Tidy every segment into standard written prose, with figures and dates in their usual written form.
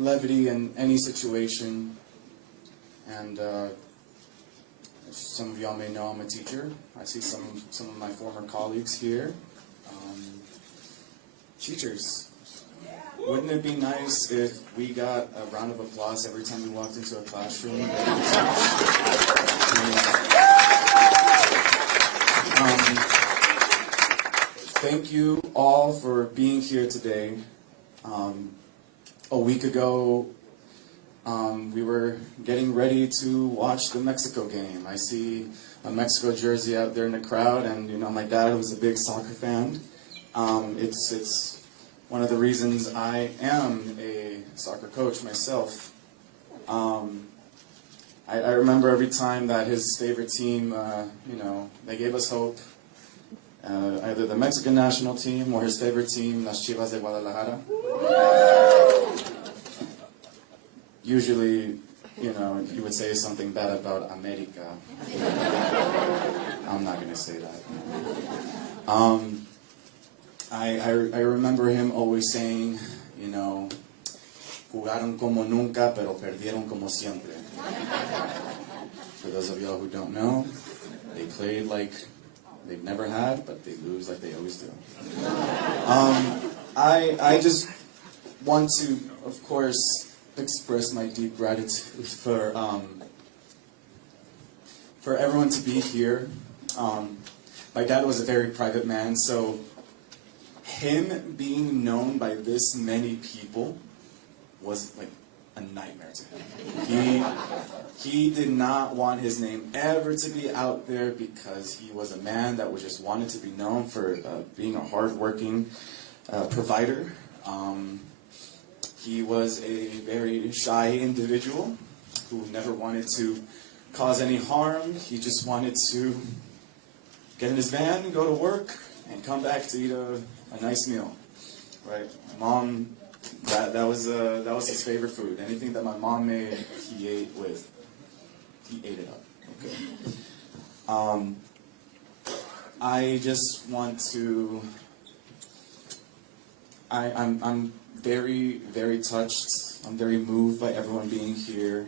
levity in any situation. And some of y'all may know I'm a teacher. I see some of my former colleagues here. Teachers, wouldn't it be nice if we got a round of applause every time we walked into a classroom? Thank you all for being here today. A week ago, we were getting ready to watch the Mexico game. I see a Mexico jersey out there in the crowd, and my dad was a big soccer fan. It's one of the reasons I am a soccer coach myself. I remember every time that his favorite team, they gave us hope. Either the Mexican national team or his favorite team, las Chivas de Guadalajara. Usually, he would say something bad about America. I'm not going to say that. I remember him always saying, jugaron como nunca, pero perdieron como siempre. For those of y'all who don't know, they played like they've never had, but they lose like they always do. I just want to, of course, express my deep gratitude for everyone to be here. My dad was a very private man, so him being known by this many people was like a nightmare to him. He did not want his name ever to be out there because he was a man that was just wanted to be known for being a hardworking provider. He was a very shy individual who never wanted to cause any harm. He just wanted to get in his van and go to work and come back to eat a nice meal. Right? Mom, that was his favorite food. Anything that my mom made, he ate it up. Okay. I just want to. I'm very, very touched. I'm very moved by everyone being here.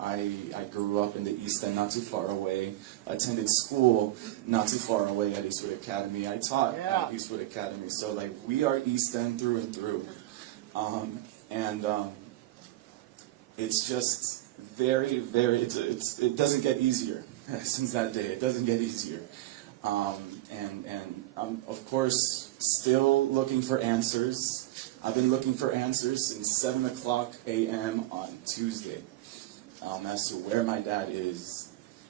I grew up in the East End, not too far away. Attended school not too far away at Eastwood Academy. I taught at Eastwood Academy, so we are East End through and through. It's just very, very. It doesn't get easier since that day. It doesn't get easier. And I'm, of course, still looking for answers. I've been looking for answers since 7 o'clock a.m. on Tuesday as to where my dad is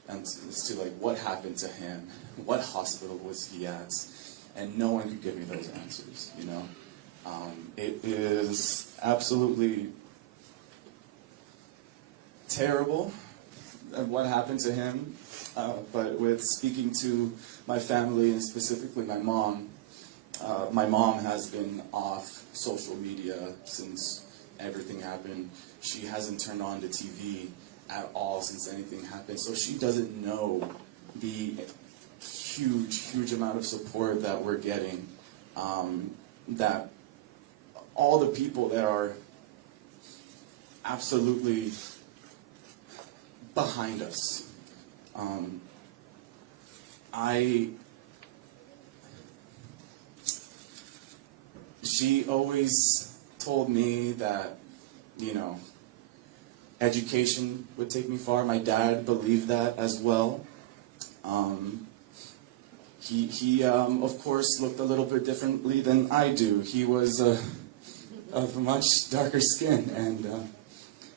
and as to what happened to him, what hospital was he at, and no one could give me those answers, It is absolutely terrible what happened to him, but with speaking to my family and specifically my mom has been off social media since everything happened. She hasn't turned on the TV at all since anything happened, so she doesn't know the huge amount of support that we're getting, that all the people that are absolutely behind us. She always told me that, education would take me far. My dad believed that as well. He of course, looked a little bit differently than I do. He was of much darker skin, and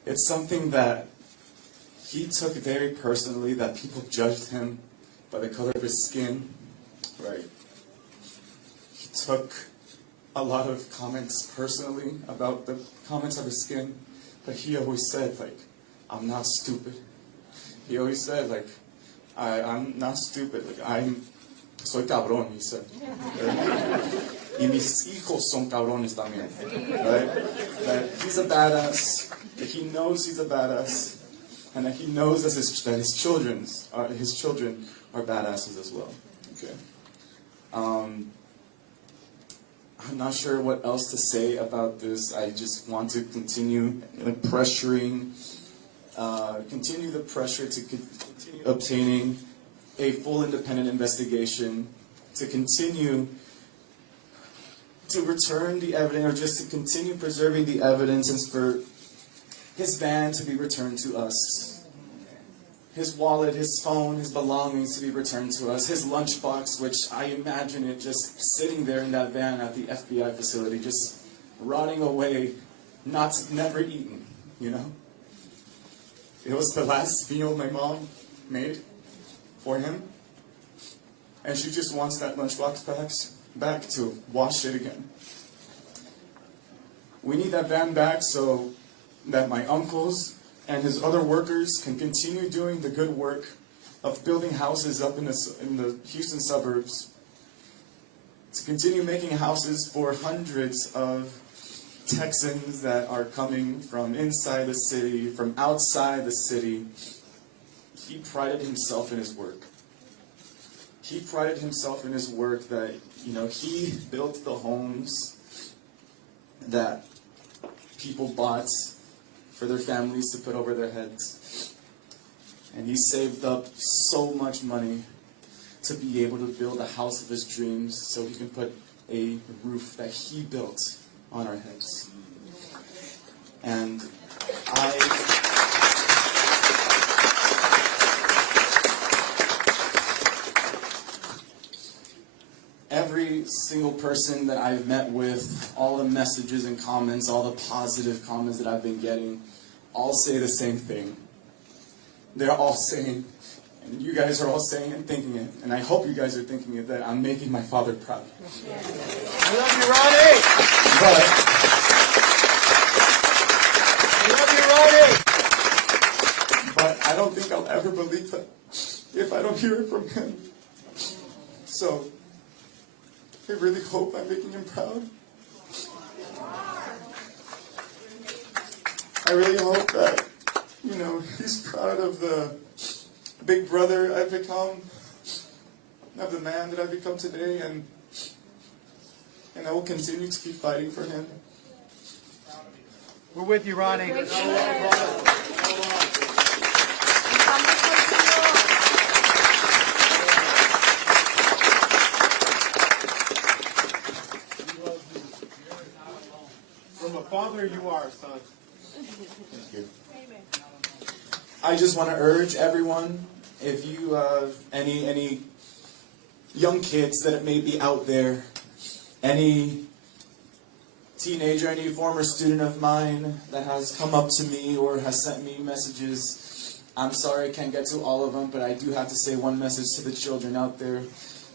it's something that he took very personally, that people judged him by the color of his skin. Right. He took a lot of comments personally about the comments of his skin, but he always said, I'm not stupid. He always said, I'm not stupid. Soy cabrón, he said. Y mis hijos son cabrones también. Right? That he's a badass, that he knows he's a badass, and that he knows that his children are badasses as well. Okay. I'm not sure what else to say about this. I just want to continue pressuring, continue the pressure to continue obtaining a full independent investigation, to continue to return the evidence, or just to continue preserving the evidence, and for his van to be returned to us. His wallet, his phone, his belongings to be returned to us. His lunchbox, which I imagine it just sitting there in that van at the FBI facility, just rotting away, never eaten, you know? It was the last meal my mom made for him. And she just wants that lunchbox back to wash it again. We need that van back so that my uncles and his other workers can continue doing the good work of building houses up in the Houston suburbs, to continue making houses for hundreds of Texans that are coming from inside the city, from outside the city. He prided himself in his work. He prided himself in his work that, you know, he built the homes that people bought for their families to put over their heads. And he saved up so much money to be able to build a house of his dreams so he can put a roof that he built on our heads. And every single person that I've met with, all the messages and comments, all the positive comments that I've been getting, all say the same thing. They're all saying, and you guys are all saying and thinking it, and I hope you guys are thinking it, that I'm making my father proud. I love you, Ronnie! But I don't think I'll ever believe that if I don't hear it from him. So, I really hope I'm making him proud. I really hope that, you know, he's proud of the big brother I've become, of the man that I've become today, and I will continue to keep fighting for him. We're with you, Ronnie. From a father you are, son. Thank you. I just want to urge everyone, if you any young kids that may be out there, any teenager, any former student of mine that has come up to me or has sent me messages, I'm sorry I can't get to all of them, but I do have to say one message to the children out there,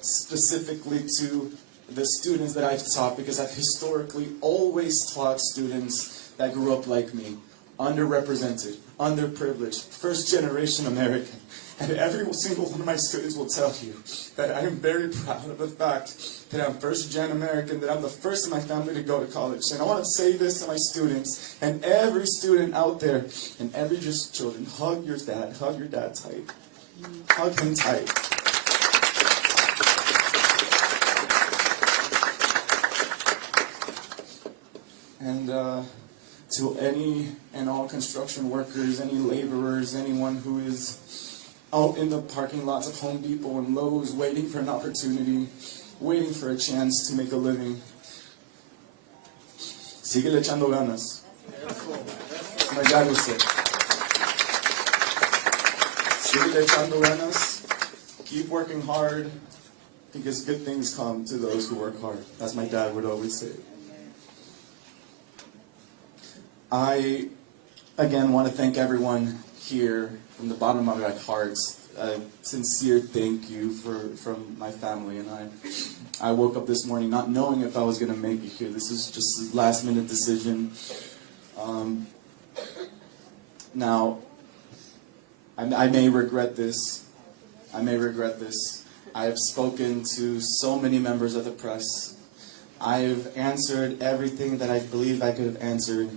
specifically to the students that I've taught, because I've historically always taught students that grew up like me, underrepresented, underprivileged, first-generation American. And every single one of my students will tell you that I am very proud of the fact that I'm first-gen American, that I'm the first in my family to go to college. And I want to say this to my students, and every student out there, and every just children, hug your dad tight. Hug him tight. And to any and all construction workers, any laborers, anyone who is out in the parking lots of Home Depot and Lowe's waiting for an opportunity, waiting for a chance to make a living, síguele echando ganas. My dad would say, síguele echando ganas, keep working hard, because good things come to those who work hard. As my dad would always say. I, again, want to thank everyone here from the bottom of my heart. A sincere thank you from my family and I woke up this morning not knowing if I was going to make it here. This is just a last-minute decision. Now, I may regret this. I have spoken to so many members of the press. I've answered everything that I believe I could have answered.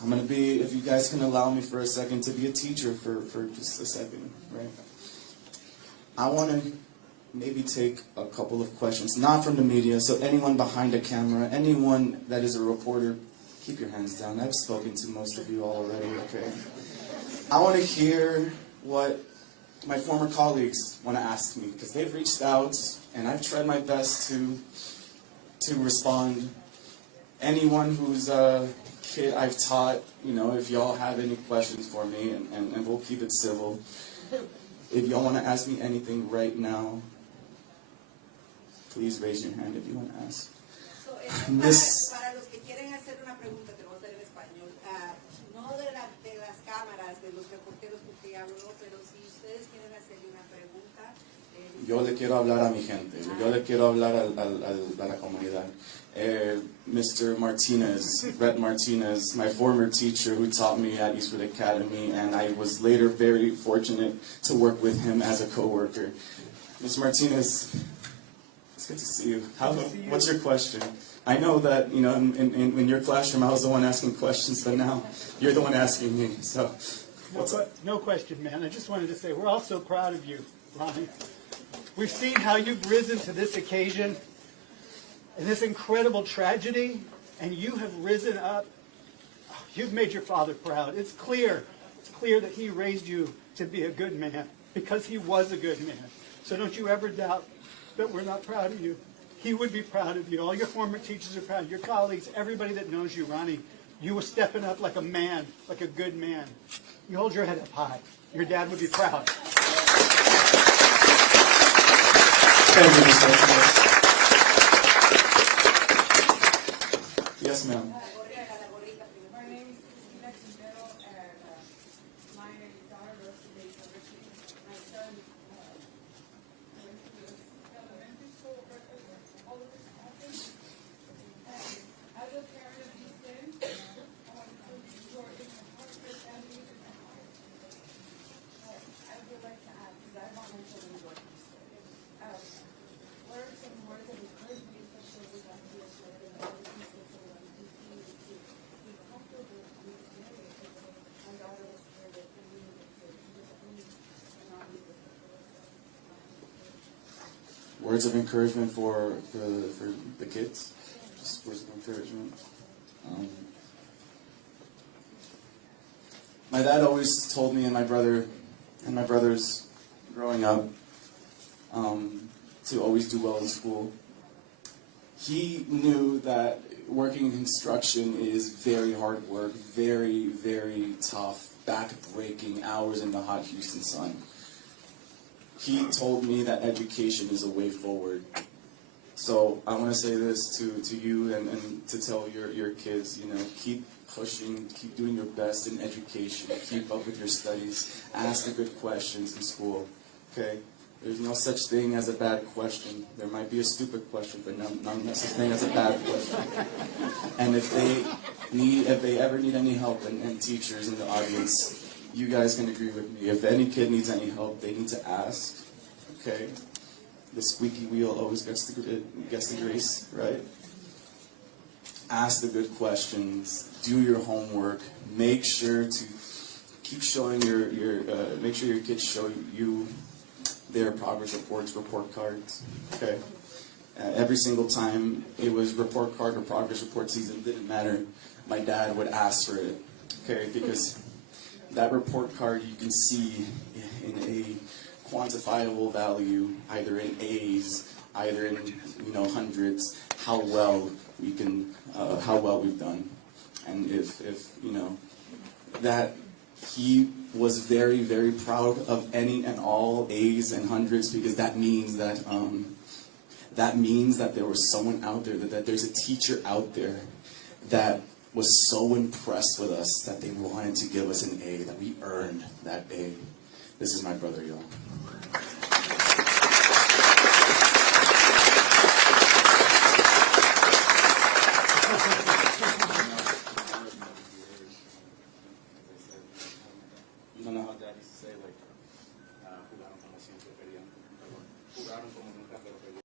I'm going to be, if you guys can allow me for a second, to be a teacher for just a second, right? I want to maybe take a couple of questions, not from the media, so anyone behind a camera, anyone that is a reporter, keep your hands down. I've spoken to most of you all already, okay? I want to hear what my former colleagues want to ask me, because they've reached out, and I've tried my best to respond. Anyone who's a kid I've taught, you know, if y'all have any questions for me, and we'll keep it civil. If y'all want to ask me anything right now, please raise your hand if you want to ask. So, Miss- para los que quieren hacer una pregunta, te lo voy a hacer en español. No de las cámaras, de los reporteros, porque ya habló, pero si ustedes quieren hacerle una pregunta. Yo le quiero hablar a mi gente, yo le quiero hablar a la comunidad. Mr. Martinez, Brett Martinez, my former teacher who taught me at Eastwood Academy, and I was later very fortunate to work with him as a co-worker. Ms. Martinez, it's good to see you. What's your question? I know that, you know, in your classroom I was the one asking questions, but now you're the one asking me, so. No question, man. I just wanted to say we're all so proud of you, Ronnie. We've seen how you've risen to this occasion in this incredible tragedy, and you have risen up. You've made your father proud. It's clear that he raised you to be a good man, because he was a good man. So don't you ever doubt that we're not proud of you. He would be proud of you. All your former teachers are proud. Your colleagues, everybody that knows you, Ronnie, you were stepping up like a man, like a good man. You hold your head up high. Your dad would be proud. Thank you, Mr. Martinez. Yes, ma'am. My name is Cristina Quintero, and my daughter goes to Vigil. My son went to the elementary school where all of this happened. And as a parent of these kids, I want to put your in my heart for family in my heart. I would like to ask, because I want my children to go to the school. What are some words of encouragement, especially with that DSL and all the people who are continue to be comfortable with marriage? My daughter was scared that we needed to just leave and not be with her. Words of encouragement for the kids. Just words of encouragement. My dad always told me and my brothers growing up to always do well in school. He knew that working in construction is very hard work, very, very tough, back-breaking hours in the hot Houston sun. He told me that education is a way forward. So I want to say this to you and to tell your kids, you know, keep pushing, keep doing your best in education, keep up with your studies, ask the good questions in school, okay? There's no such thing as a bad question. There might be a stupid question, but no such thing as a bad question. And if they ever need any help, and teachers in the audience, you guys can agree with me. If any kid needs any help, they need to ask. Okay, the squeaky wheel always gets the grease, right? Ask the good questions. Do your homework. Make sure to keep showing make sure your kids show you their progress reports, report cards. Okay. Every single time it was report card or progress report season, didn't matter. My dad would ask for it. Okay, because that report card you can see in a quantifiable value, either in A's, either in hundreds, how well we've done, and if that he was very, very proud of any and all A's and hundreds, because that means that there was someone out there, that there's a teacher out there that was so impressed with us that they wanted to give us an A, that we earned that A. This is my brother, y'all.